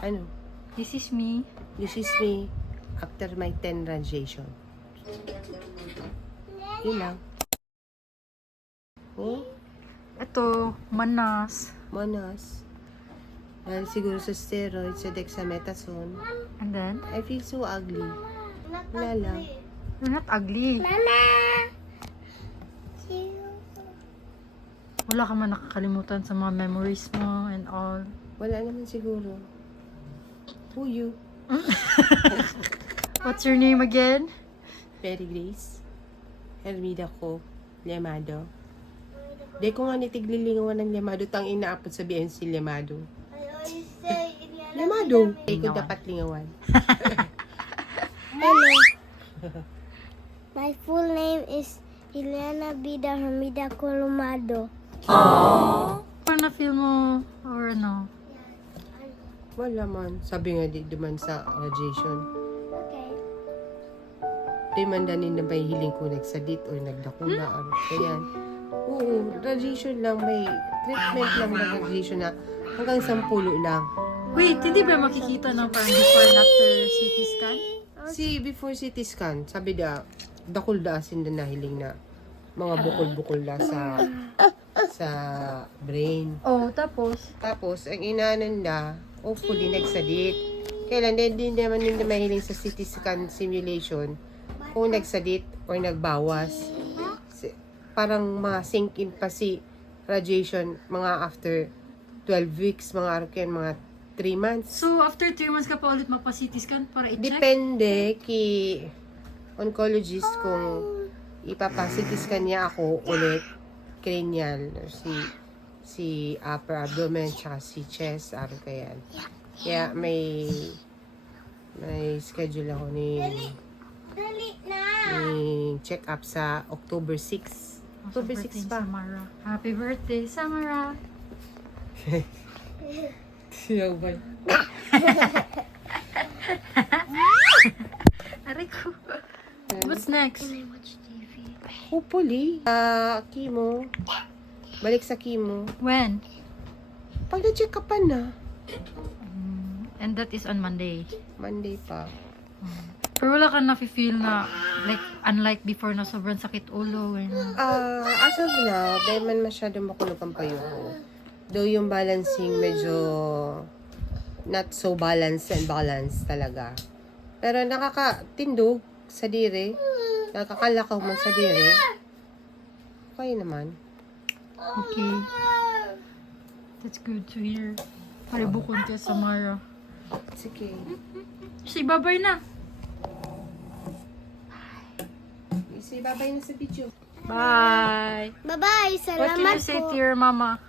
Ano? This is me. This is me after my 10 radiation. Yun lang. Oh, Ito, manas. manas. Dahil siguro sa steroids, sa dexamethasone. And then, I feel so ugly. Wala lang. you're not ugly. Wala ka man nakakalimutan sa mga memories mo and all. Wala naman siguro. Who you? What's your name again? Perry Grace. Hermida ko. Llamado. Di ko nga nitiglilingawan ng Llamado. Tang inaapot sa BNC Llamado. Llamado. Di ko dapat lingawan. Hello. My full name is Ileana Bida Hermida Colomado. Paano na-feel mo or ano? Wala man. Sabi nga di duman sa radiation. Okay. Di man danin na may hiling ko nagsadit or nagdakuna or kaya. Oo, radiation lang. May treatment lang na radiation na hanggang 10 lang. Wait, hindi ba makikita ng parang before and after CT scan? Si before CT scan, sabi da, dakol da asin na nahiling na mga bukol-bukol da sa brain. Oh, tapos? Tapos, ang inanan da, hopefully nagsadit. Kailan din naman din mahiling sa CT scan simulation kung nagsadit or nagbawas. Parang ma-sink in pa si radiation mga after 12 weeks, mga araw mga 3 months. So, after 3 months ka pa ulit mapa-CT scan para i-check? Depende kay oncologist kung ipapa-CT scan niya ako ulit cranial or si upper abdomen tsaka si chest araw kaya. Kaya may schedule ako ni check up sa October 6. October 6 pa. Samara. Happy birthday, Samara! Siyaw ba? Aray ko. What's next? Hopefully, chemo. Balik sa chemo. When? Pag na-check upan na. And that is on Monday. Monday pa. Pero wala ka na-feel na, like, unlike before na sobrang sakit ulo. And... As of now, dahil man masyadong makulog ang payo ko. Though yung balancing medyo not so balanced and balanced talaga. Pero nakakatindog sa diri. Nakakalakaw man sa diri. Okay naman. Okay. That's good to hear. Palibukon ka, Samara. Sige. Si babay na. Say bye-bye na sa video. Bye. Bye-bye. What can Salamat you say po. to your mama?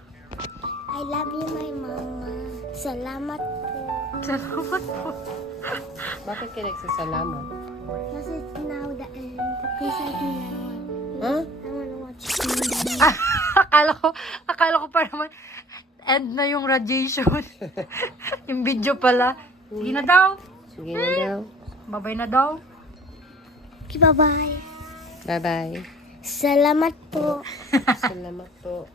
I love you, my mama. Salamat po. Salamat po. Bakit ka nagsasalamat? Kasi it's now the end. Please like me now. Ha? I wanna watch akala ko pa naman end na yung radiation. Yung video pala. Sige na daw. Sige na daw. Babay na daw. Okay, bye-bye. Bye-bye. Salamat po. Salamat po.